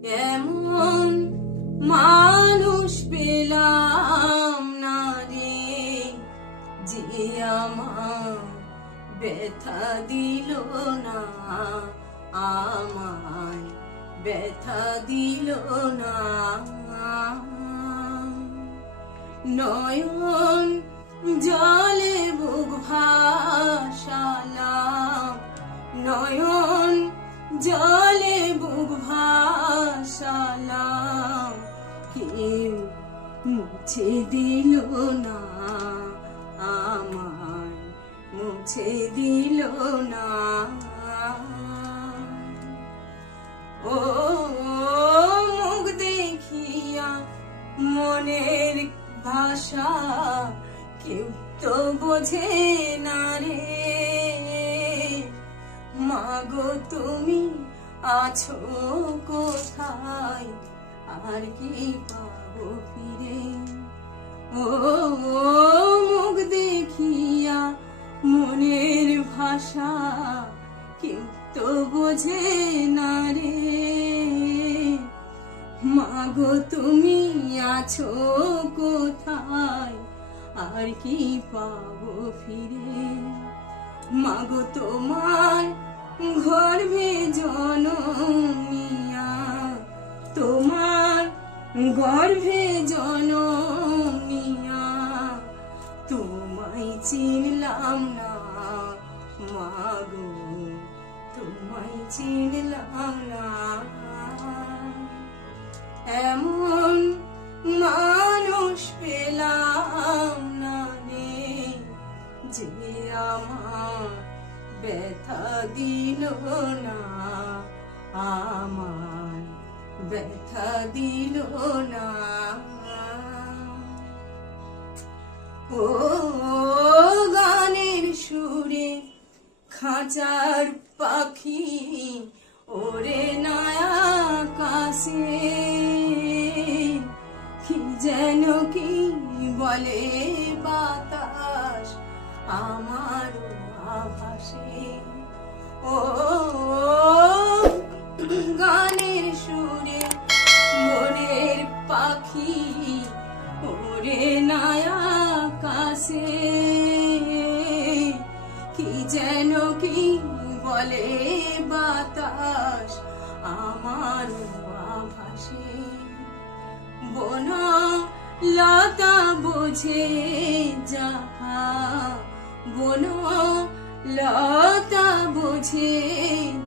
এমন মানুষ পেলাম না রে, যে আমার ব্যথা দিল না, আমায় ব্যথা দিল না। নয়ন জলে বুক ভাসালাম, নয়ন জলে বুক ভাসালাম, কেউ মুছে দিল না, আমায় মুছে দিল না। ও মুখ দেখিয়া মনের ভাষা কেউ তো বোঝে না রে, মাগো তুমি আছো কোথায়, আর কি পাবো ফিরে। ও মুখ দেখিয়া মনের ভাষা কেউ তো বোঝে না রে, মাগো তুমি আছো কোথায়, আর কি পাবো ফিরে। মাগো তোমার গর্ভে জনমিয়া, তোমার গর্ভে জনমিয়া, তোমায় চিনলাম না মাগো, তোমায় চিনলাম না। এমন মানুষ পেলাম না রে, যে আমার ব্যথা দিল না, আমার ব্যথা দিল না। ও গানের সুরে খাঁচার পাখি ওরে না আকাশে, কি যেন কি বলে বাতাস আমার আভাসে। ও গানের সুরে মনের পাখি ওরে না আকাশে, কি যেন কি বলে বাতাস আমার আভাসে। বন লতা বোঝে যাহা, বন লতা বোঝে